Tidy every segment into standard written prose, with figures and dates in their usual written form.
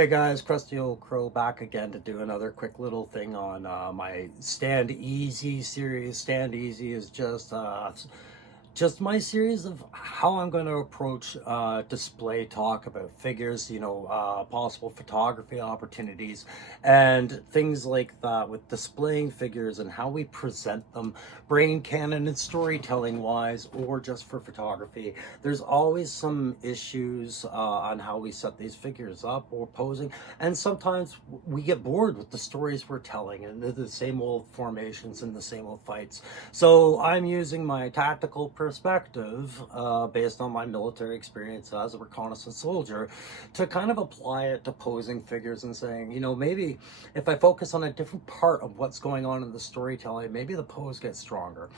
Hey guys, Crusty old crow back again to do another quick little thing on my Stand Easy series. Stand Easy is just my series of how I'm going to approach display talk about figures, possible photography opportunities and things like that with displaying figures and how we present them, brain canon and storytelling wise, or just for photography. There's always some issues on how we set these figures up or posing, and sometimes we get bored with the stories we're telling and the same old formations and the same old fights. So I'm using my tactical perspective based on my military experience as a reconnaissance soldier to kind of apply it to posing figures and saying, maybe if I focus on a different part of what's going on in the storytelling, maybe the pose gets stronger.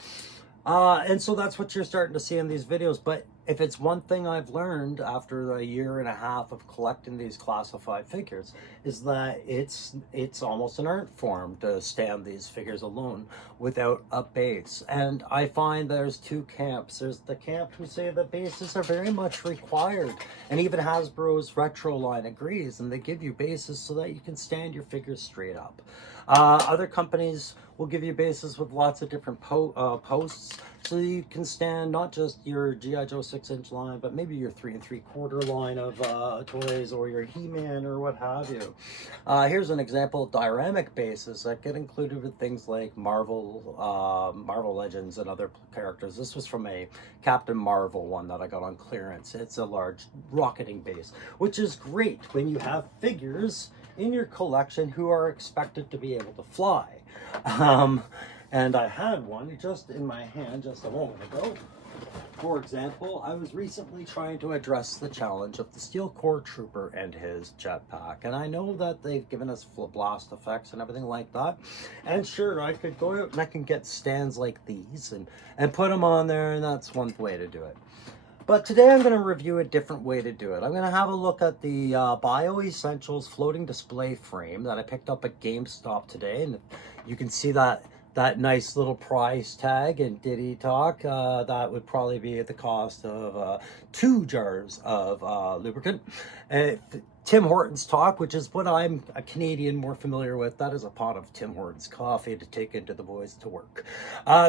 And so that's what you're starting to see in these videos. But if it's one thing I've learned after a year and a half of collecting these classified figures, is that it's almost an art form to stand these figures alone without a base. And I find there's two camps. There's the camp who say that bases are very much required, and even Hasbro's retro line agrees, and they give you bases so that you can stand your figures straight up. Other companies will give you bases with lots of different posts, so you can stand not just your G.I. Joe 6-inch line, but maybe your 3 3/4 line of toys, or your He-Man, or what have you. Here's an example of dioramic bases that get included with things like Marvel Legends and other characters. This was from a Captain Marvel one that I got on clearance. It's a large rocketing base, which is great when you have figures in your collection who are expected to be able to fly. And I had one just in my hand just a moment ago. For example, I was recently trying to address the challenge of the Steel Core Trooper and his jetpack. And I know that they've given us blast effects and everything like that. And sure, I could go out and I can get stands like these and put them on there, and that's one way to do it. But today I'm going to review a different way to do it. I'm going to have a look at the Bio Essentials floating display frame that I picked up at GameStop today. And you can see that nice little price tag and Diddy Talk. That would probably be at the cost of 2 jars of lubricant. Tim Hortons Talk, which is what I'm a Canadian more familiar with, that is a pot of Tim Hortons coffee to take into the boys to work.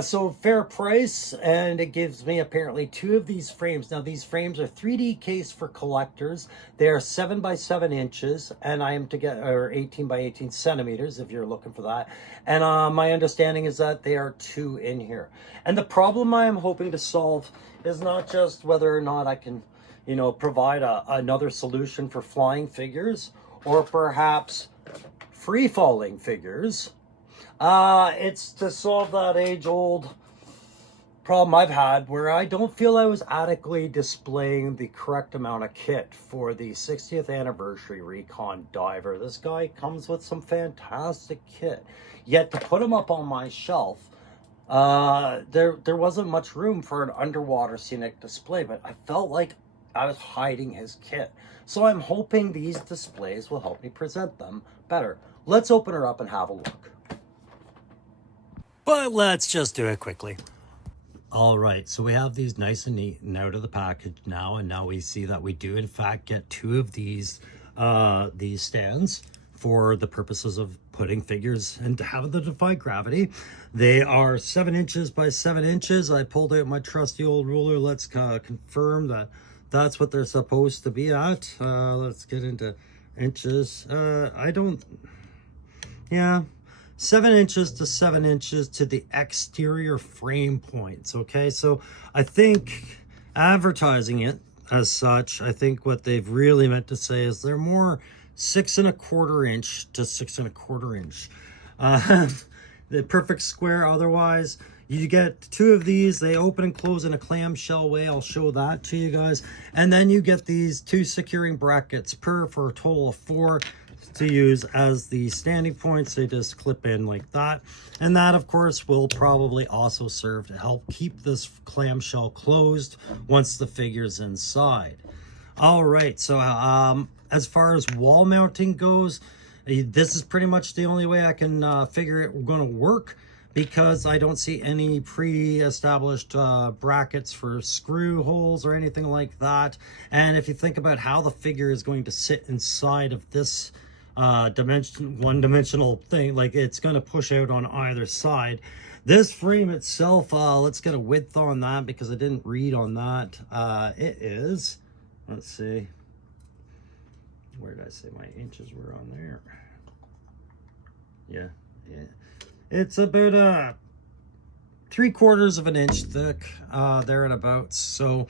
So fair price, and it gives me apparently 2 of these frames. Now these frames are 3D case for collectors. They are 7 by 7 inches, and I am to get, or 18 by 18 centimeters if you're looking for that. And my understanding is that they are 2 in here. And the problem I am hoping to solve is not just whether or not I can provide another solution for flying figures, or perhaps free-falling figures. It's to solve that age-old problem I've had where I don't feel I was adequately displaying the correct amount of kit for the 60th anniversary Recon Diver. This guy comes with some fantastic kit, yet to put him up on my shelf, there wasn't much room for an underwater scenic display, but I felt like I was hiding his kit. So I'm hoping these displays will help me present them better. Let's open her up and have a look. But let's just do it quickly. All right, so we have these nice and neat and out of the package now, and now we see that we do in fact get 2 of these stands for the purposes of putting figures and having them defy gravity. They are 7 inches by 7 inches. I pulled out my trusty old ruler. Let's confirm that that's what they're supposed to be at. Let's get into inches. 7 inches to 7 inches to the exterior frame points. Okay, so I think advertising it as such, I think what they've really meant to say is they're more 6 1/4 inch to 6 1/4 inch. The perfect square otherwise. You get 2 of these. They open and close in a clamshell way. I'll show that to you guys. And then you get these 2 securing brackets for a total of 4 to use as the standing points. They just clip in like that. And that, of course, will probably also serve to help keep this clamshell closed once the figure's inside. All right, so as far as wall mounting goes, this is pretty much the only way I can figure it going to work. because I don't see any pre-established brackets for screw holes or anything like that. And if you think about how the figure is going to sit inside of this one-dimensional thing, like it's going to push out on either side. This frame itself, let's get a width on that because I didn't read on that. It is, let's see, where did I say my inches were on there? Yeah. It's about 3/4 of an inch thick, there and about. So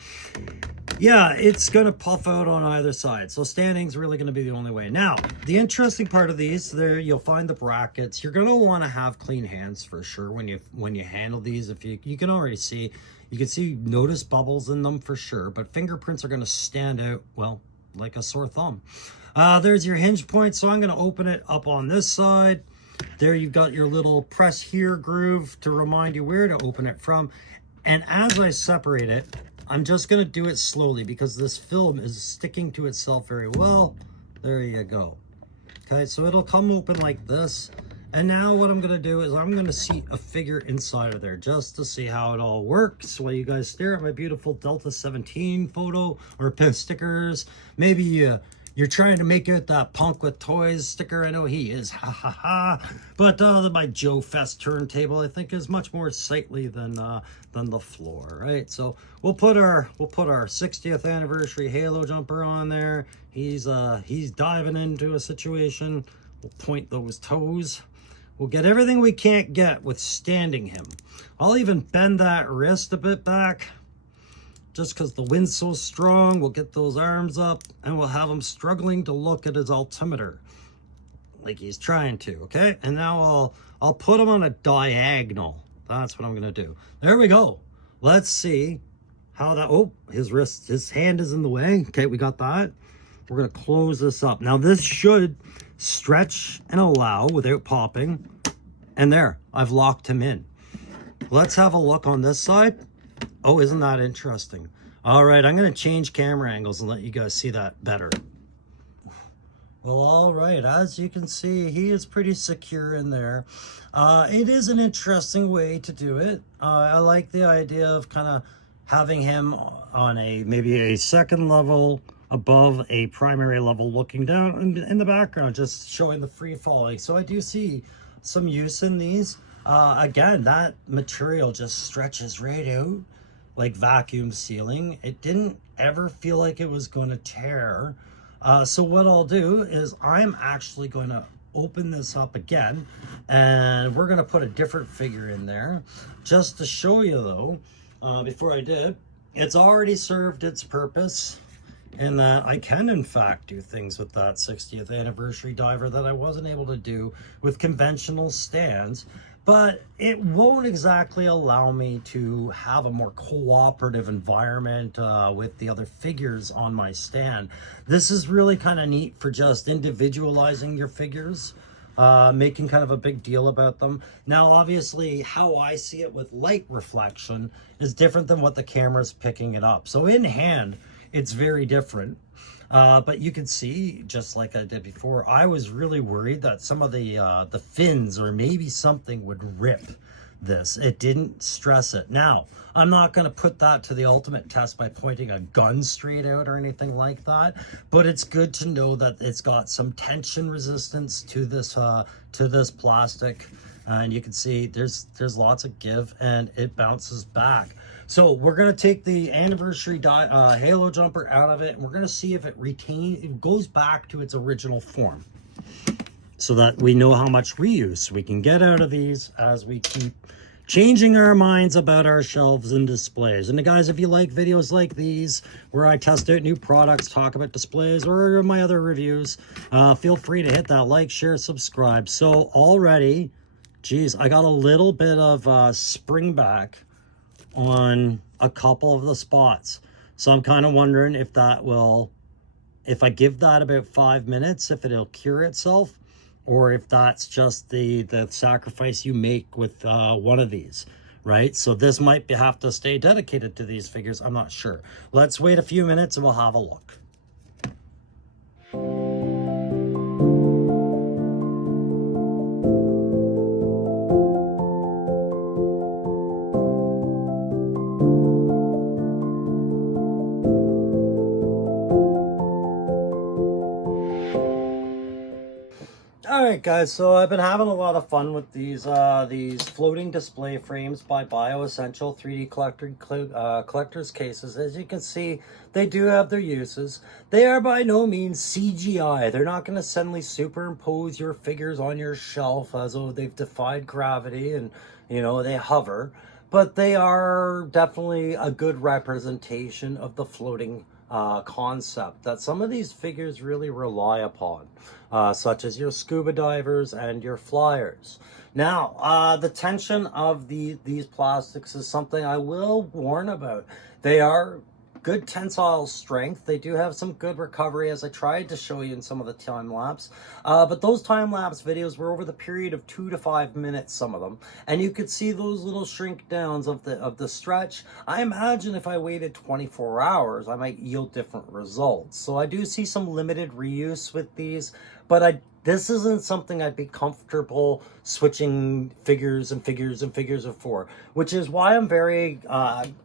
yeah, it's going to puff out on either side. So standing's really going to be the only way. Now, the interesting part of these, there you'll find the brackets. You're going to want to have clean hands for sure when you handle these. If you can already see, notice bubbles in them for sure, but fingerprints are going to stand out, well, like a sore thumb. There's your hinge point. So I'm going to open it up on this side. There you've got your little press here groove to remind you where to open it from. And as I separate it, I'm just going to do it slowly because this film is sticking to itself very well. There you go. Okay, so it'll come open like this. And now what I'm going to do is I'm going to seat a figure inside of there just to see how it all works while you guys stare at my beautiful Delta 17 photo or pin stickers. Maybe you're trying to make out that punk with toys sticker. I know he is, ha ha ha. But my Joe Fest turntable, I think, is much more sightly than the floor, right? So we'll put our 60th anniversary Halo jumper on there. He's diving into a situation. We'll point those toes. We'll get everything we can't get with standing him. I'll even bend that wrist a bit back. Just because the wind's so strong, we'll get those arms up and we'll have him struggling to look at his altimeter like he's trying to, okay? And now I'll put him on a diagonal. That's what I'm gonna do. There we go. Let's see how that, oh, his hand is in the way. Okay, we got that. We're gonna close this up. Now this should stretch and allow without popping. And there, I've locked him in. Let's have a look on this side. Oh, isn't that interesting? All right, I'm going to change camera angles and let you guys see that better. Well, all right, as you can see, he is pretty secure in there. It is an interesting way to do it. I like the idea of kind of having him on maybe a second level above a primary level, looking down in the background, just showing the free falling. So I do see some use in these. Again, that material just stretches right out like vacuum sealing. It didn't ever feel like it was going to tear. So what I'll do is I'm actually going to open this up again and we're going to put a different figure in there just to show you though. Before I did, it's already served its purpose in that I can in fact do things with that 60th anniversary diver that I wasn't able to do with conventional stands. But it won't exactly allow me to have a more cooperative environment with the other figures on my stand. This is really kind of neat for just individualizing your figures, making kind of a big deal about them. Now, obviously, how I see it with light reflection is different than what the camera's picking it up. So in hand, it's very different. But you can see, just like I did before, I was really worried that some of the fins or maybe something would rip this. It didn't stress it. Now, I'm not going to put that to the ultimate test by pointing a gun straight out or anything like that, but it's good to know that it's got some tension resistance to this plastic. And you can see there's lots of give and it bounces back. So we're going to take the anniversary Halo jumper out of it and we're going to see if it goes back to its original form so that we know how much reuse we can get out of these as we keep changing our minds about our shelves and displays. And guys, if you like videos like these where I test out new products, talk about displays, or my other reviews, feel free to hit that like, share, subscribe. So already, geez, I got a little bit of spring back on a couple of the spots. So I'm kind of wondering if that will, if I give that about 5 minutes, if it'll cure itself, or if that's just the sacrifice you make with one of these, right? So this might have to stay dedicated to these figures. I'm not sure. Let's wait a few minutes and we'll have a look. All right, guys. So I've been having a lot of fun with these floating display frames by BioEssential 3D collector's cases. As you can see, they do have their uses. They are by no means CGI. They're not going to suddenly superimpose your figures on your shelf as though they've defied gravity and they hover. But they are definitely a good representation of the floating concept that some of these figures really rely upon, such as your scuba divers and your flyers. Now, the tension of these plastics is something I will warn about. They are good tensile strength. They do have some good recovery, as I tried to show you in some of the time lapse. But those time lapse videos were over the period of 2 to 5 minutes, some of them, and you could see those little shrink downs of the stretch. I imagine if I waited 24 hours, I might yield different results. So I do see some limited reuse with these, but this isn't something I'd be comfortable switching figures and figures and figures of for, which is why I'm very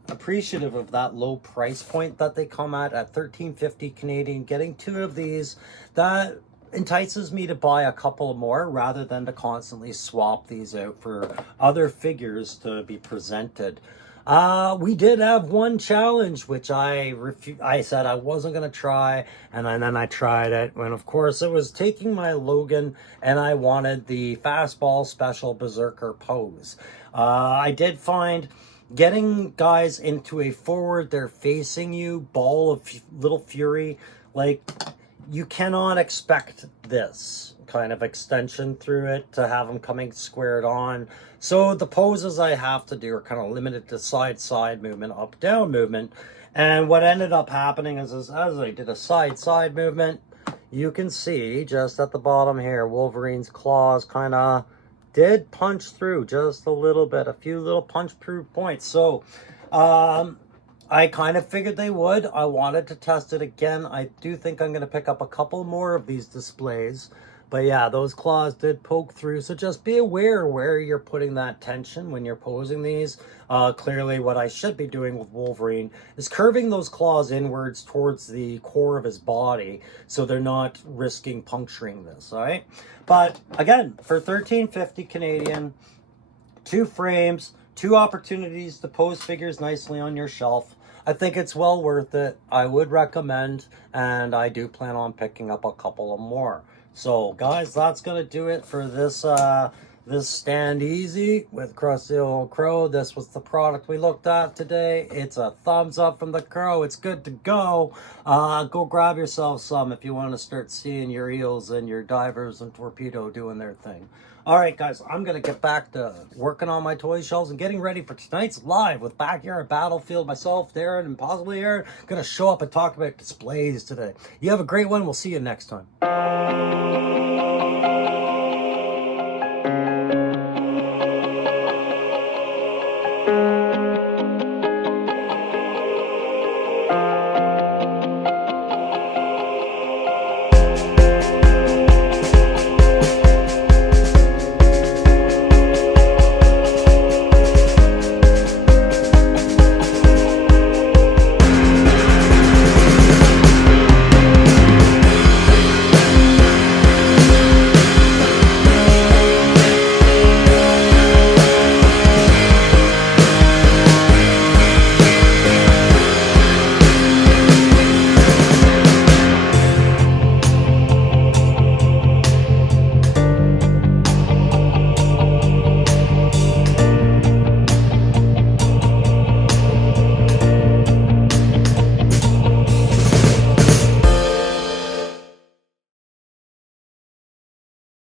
appreciative of that low price point that they come at $13.50 Canadian. Getting 2 of these, that entices me to buy a couple more rather than to constantly swap these out for other figures to be presented. We did have one challenge, which I said I wasn't going to try, and then I tried it. And of course, it was taking my Logan, and I wanted the Fastball Special Berserker pose. I did find getting guys into a forward, they're facing you, ball of little fury, like, you cannot expect this kind of extension through it to have them coming squared on. So the poses I have to do are kind of limited to side movement, up down movement. And what ended up happening is as I did a side movement, you can see just at the bottom here, Wolverine's claws kind of did punch through just a little bit, a few little punch through points. So I kind of figured they would. I wanted to test it again. I do think I'm going to pick up a couple more of these displays. But yeah, those claws did poke through. So just be aware where you're putting that tension when you're posing these. Clearly what I should be doing with Wolverine is curving those claws inwards towards the core of his body, so they're not risking puncturing this, all right? But again, for $13.50 Canadian, 2 frames, 2 opportunities to pose figures nicely on your shelf. I think it's well worth it. I would recommend, and I do plan on picking up a couple of more. So, guys, that's going to do it for this this Stand Easy with Crusty Old Crow. This was the product we looked at today. It's a thumbs up from the Crow. It's good to go. Go grab yourself some if you want to start seeing your eels and your divers and torpedo doing their thing. All right, guys, I'm going to get back to working on my toy shelves and getting ready for tonight's live with Backyard Battlefield. Myself, Darren, and possibly Aaron going to show up and talk about displays today. You have a great one. We'll see you next time.